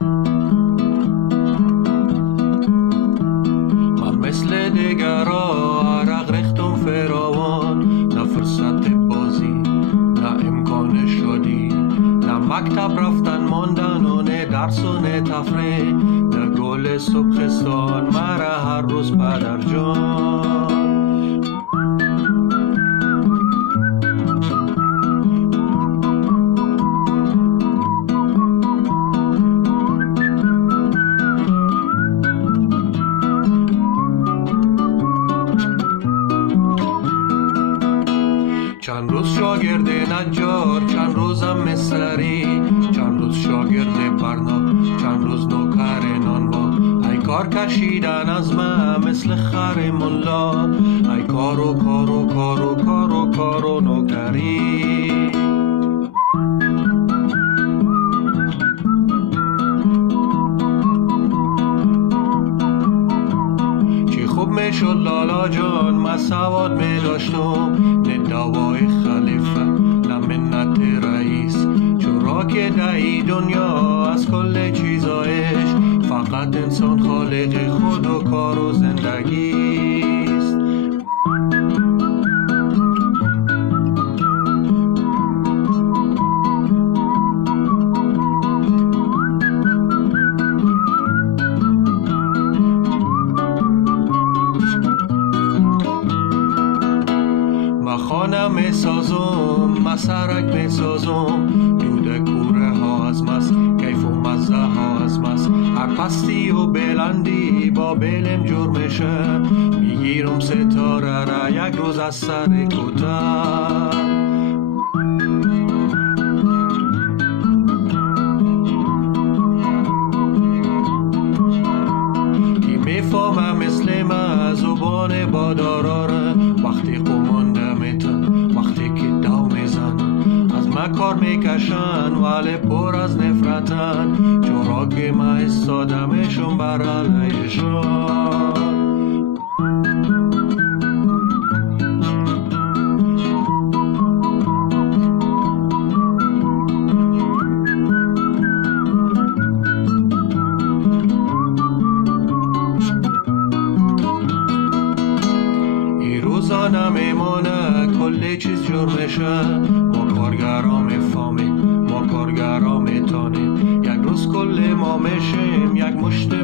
من مثل دیگرا عرق ریختم فراوان، نه فرصت بازی نه امکان شادی، نه مکتب رفتن ماندن و نه درس و نه تفریح، نه گل صبحستان مرا هر روز پدر جان. چند روز شاگرد نجار، چند روزم مستری، چند روز شاگرد برنا، چند روز نوکر نانوا. ای کار کشیدن از من مثل خر ملا، ای کارو کارو کارو کارو کارو نوکری. چی خوب میشد لالا جان من سواد می داشتم، نه دوای خلیفه نه منت رئیس، چرا که دهی دنیا از کل چیزایش فقط انسان خالق خود و کار و زندگیست. خانه می سازم مسرک می سازم، دود کوره ها از مس، کیف و مزه ها از مس، هر پستی و بلندی با بلم جور میشه، میگیرم ستاره را یک روز از سر کوته. کی میفهمه مثل من زبان باداراره، وقتی قمانده میتن وقتی که دو میزنن، از من کار میکشن ولی پر از نفرتن، چرا که من استادمشون بر علیشان. روزانه میمانه کلی چیز جور میشه، ما کارگرا میفهمیم ما کارگرا میتانیم، یک روز کل ما میشیم یک مشت